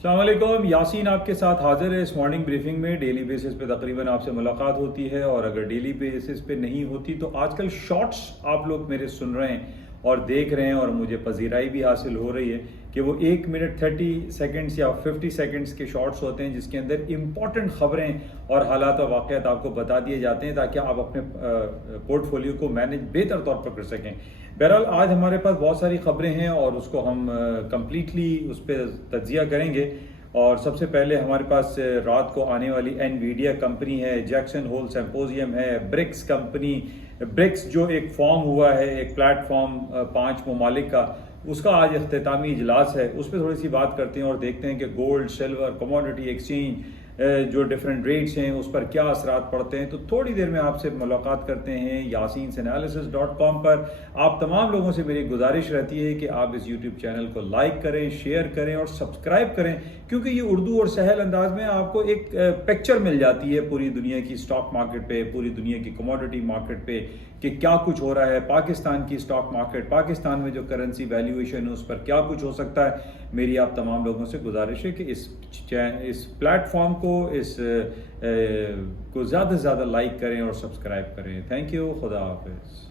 السلام علیکم، یاسین آپ کے ساتھ حاضر ہے اس مارننگ بریفنگ میں۔ ڈیلی بیسس پہ تقریباً آپ سے ملاقات ہوتی ہے، اور اگر ڈیلی بیسس پہ نہیں ہوتی تو آج کل شارٹس آپ لوگ میرے سن رہے ہیں اور دیکھ رہے ہیں، اور مجھے پذیرائی بھی حاصل ہو رہی ہے کہ وہ 1 منٹ 30 سیکنڈز یا 50 سیکنڈز کے شارٹس ہوتے ہیں، جس کے اندر امپورٹنٹ خبریں اور حالات و واقعات آپ کو بتا دیے جاتے ہیں تاکہ آپ اپنے پورٹ فولیو کو مینج بہتر طور پر کر سکیں۔ بہرحال آج ہمارے پاس بہت ساری خبریں ہیں اور اس کو ہم کمپلیٹلی اس پہ تجزیہ کریں گے۔ اور سب سے پہلے ہمارے پاس رات کو آنے والی انویڈیا کمپنی ہے، جیکسن ہول سمپوزیم ہے، برکس کمپنی، برکس جو ایک فارم ہوا ہے، ایک پلیٹ فارم 5 ممالک کا، اس کا آج اختتامی اجلاس ہے۔ اس پہ تھوڑی سی بات کرتے ہیں اور دیکھتے ہیں کہ گولڈ، سلور، کموڈٹی ایکسچینج جو ڈیفرنٹ ریٹس ہیں اس پر کیا اثرات پڑتے ہیں۔ تو تھوڑی دیر میں آپ سے ملاقات کرتے ہیں yasinanalysis.com پر۔ آپ تمام لوگوں سے میری گزارش رہتی ہے کہ آپ اس یوٹیوب چینل کو لائک کریں، شیئر کریں اور سبسکرائب کریں، کیونکہ یہ اردو اور سہل انداز میں آپ کو ایک پکچر مل جاتی ہے پوری دنیا کی اسٹاک مارکیٹ پہ، پوری دنیا کی کموڈٹی مارکیٹ پہ، کہ کیا کچھ ہو رہا ہے۔ پاکستان کی اسٹاک مارکیٹ، پاکستان میں جو کرنسی ویلیویشن ہے اس پر کیا کچھ ہو سکتا ہے۔ میری آپ تمام لوگوں سے گزارش ہے کہ اس پلیٹ فارم کو زیادہ سے زیادہ لائک کریں اور سبسکرائب کریں۔ تھینک یو، خدا حافظ۔